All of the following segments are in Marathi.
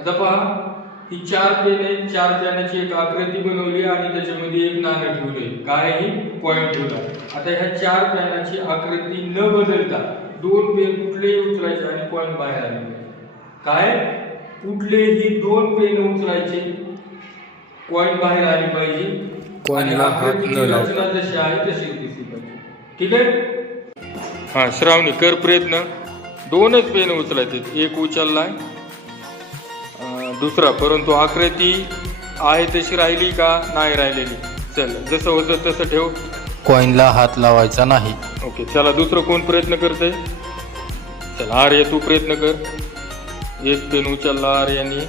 आता पहा, ही 4 पेन आहेत. 4 पेनाची एक आकृती बनवली आणि त्याच्यामध्ये एक नाणं ठेवलंय. काय ही कॉइन ठेवला. आता ह्या 4 पेनाची आकृती न बदलता 2 पेन कुठलेही उचलायचे आणि कॉइन बाहेर आले पाहिजे. काय कुठलेही 2 पेन उचलायचे, कॉइन बाहेर आली पाहिजे. कॉइनला हात न लावता रचना जशी आहे तशी दिसली पाहिजे. ठीक आहे. हा श्रावणी कर प्रयत्न. 2च पेन उचलायचे, एक उचललाय दुसरा, परंतु आकृती आहे तशी राहिली का नाही राहिलेली. चल जसं होतं तसं ठेव. कॉइनला हात लावायचा नाही. ओके चला दुसरं कोण प्रयत्न करतंय. चल आर्य तू प्रयत्न कर. एक पेन उचलला आर्यानी.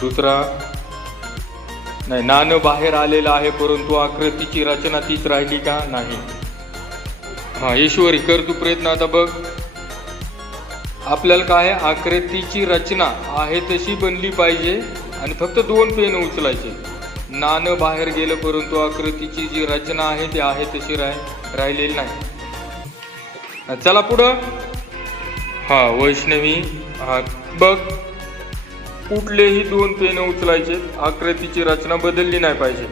दुसरा नाही, नाणं बाहेर आलेलं आहे परंतु आकृतीची रचना तीच राहिली का नाही. ईश्वरी कर तू प्रयत्न. आता बघ आपल्याला काय आकृतीची रचना आहे तशी बनली पाहिजे आणि फक्त 2 पेन उचलायचे. नाणं बाहेर गेलं परंतु आकृतीची जी रचना आहे ती आहे तशी राहिलेली नाही. चला पुढं. वैष्णवी बघ कुठलेही 2 पेन उचलायचे, आकृतीची रचना बदलली नाही पाहिजे.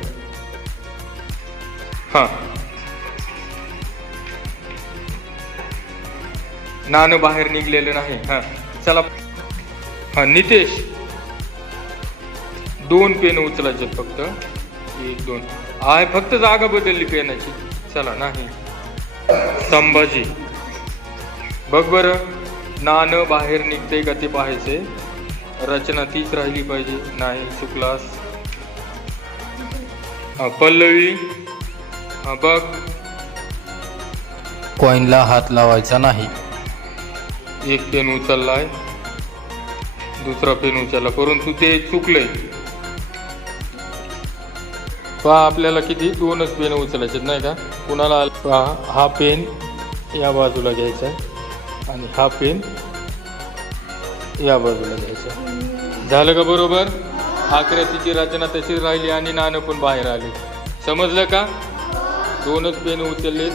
नाणं बाहेर निघलेलं नाही. चला नितेश 2 पेन उचलायचे फक्त. 1 2 आहे, फक्त जागा बदलली पेनाची. चला नाही. संभाजी बघ बरं, नाणं बाहेर निघते का ते पाहायचे, रचना तीच राहिली पाहिजे. नाही चुकलास. पल्लवी बघ कॉइनला हात लावायचा नाही. एक पेन उचललाय, दुसरा पेन उचलला परंतु ते चुकलंय. पहा आपल्याला किती 2च पेन उचलायचे नाही का. कुणाला पहा हा पेन या बाजूला घ्यायचा आणि हा पेन या बाजूला घ्यायचा. झालं का बरोबर. आकृतीची रचना तशीच राहिली आणि नाणं पण बाहेर आले. समजलं का. 2च पेन उचलले